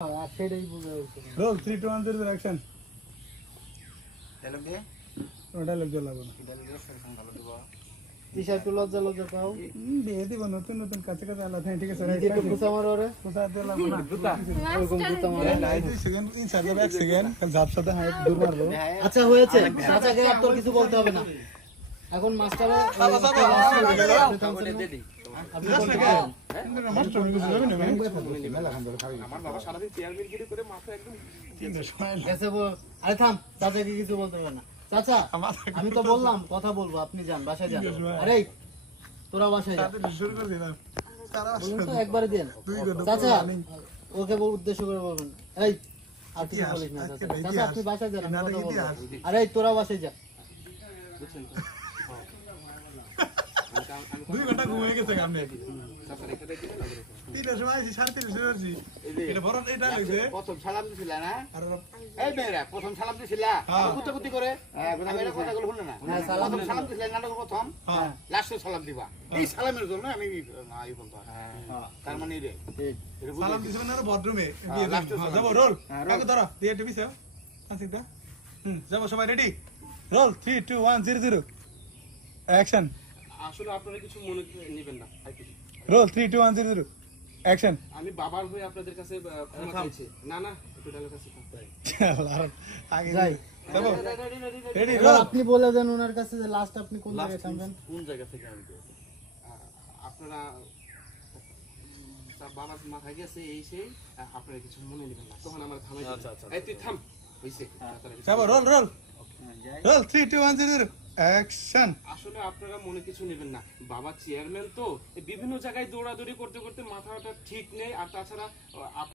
Roll 3, 2, 1, 0, action. Dialogue দিয়ে dialogue জ্বলাবো না। T-shirt লজ্জা লজ্জা পাও দিয়ে দিব নতুন নতুন কাছে কাছে আলাদা হ্যাঁ ঠিক আছে নিজেকে গুছা মারো রে কোথা জ্বলাবো না ওরকম গুছা মারো সেকেন্ড ইনসাইড যাবে 1 সেকেন্ড কাল ঝাপ সাথে হাত দূর মারবো আচ্ছা হয়েছে চাচাকে আর তোর কিছু বলতে হবে না এখন মাস্টারে আপনি কোন মাস্টার আমি কিছু যাবে না আমার বাবা সারাদিন চেয়ারম্যানগিরি করে মাথা একদম গেছে আরে থাম চাচাকে কিছু বলতে হবে না চাচা আমি তো বললাম কথা বলবো আপনি যান বাসায় যান আরে তোরা বাসায় যা শুরু করে দিলাম বলুন তো একবারে দেন চাচা ওকে উদ্দেশ্য করে বলবেন এই আর কিছু বলিস না চাচা আপনি বাসায় যান আমি কথা বলবো আরে তোরা বাসায় যা 2 ঘন্টা ঘুমিয়ে গেছে আপনি তিনটার সময় আইছি 3:30 হয়েছি এটা বড় এটা লাগছে প্রথম সালাম দিছিল না আর এই মেয়েরা প্রথম সালাম দিছিলা কুতাকুতি করে আমি এটা কথাগুলো শুনে না প্রথম সালাম দিছিল নাটক প্রথম লাস্টে সালাম দিবা এই সালামের জন্য আমি আই বলতো তার মানে রে সালাম দিছেন না বদরুমে যাবো রোল কাকে ধরো দিয়ে টিভি স্যার আসিদা যাবো সবাই রেডি রোল 3 2 1 0 0 অ্যাকশন আসলে আপনারা কিছু মনে নেবেন না রোল 3 2 1 0 0 অ্যাকশন আমি বাবার হয়ে আপনাদের কাছে ক্ষমা চাইছি না না একটু ডায়লগ আছে আগে যাই যাবো রেডি এবার রোল আপনি বলে দেন ওনার কাছে যে লাস্ট আপনি কোন জায়গায় থামবেন কোন জায়গা থেকে আমি আপনারা তার বাবার মাথায় গেছে এই সেই আপনারা কিছু মনে নেবেন না তখন আমার থামাই এই তুই থাম হইছে যাবো রোল রোল রোল 3 2 1 0 0 অ্যাকশন আসলে আপনারা মনে কিছু নেবেন না বাবা চেয়ারম্যান তো বিভিন্ন জায়গায় দৌড়াদৌড়ি করতে করতে মাথাটা ঠিক নেই আর তাছাড়া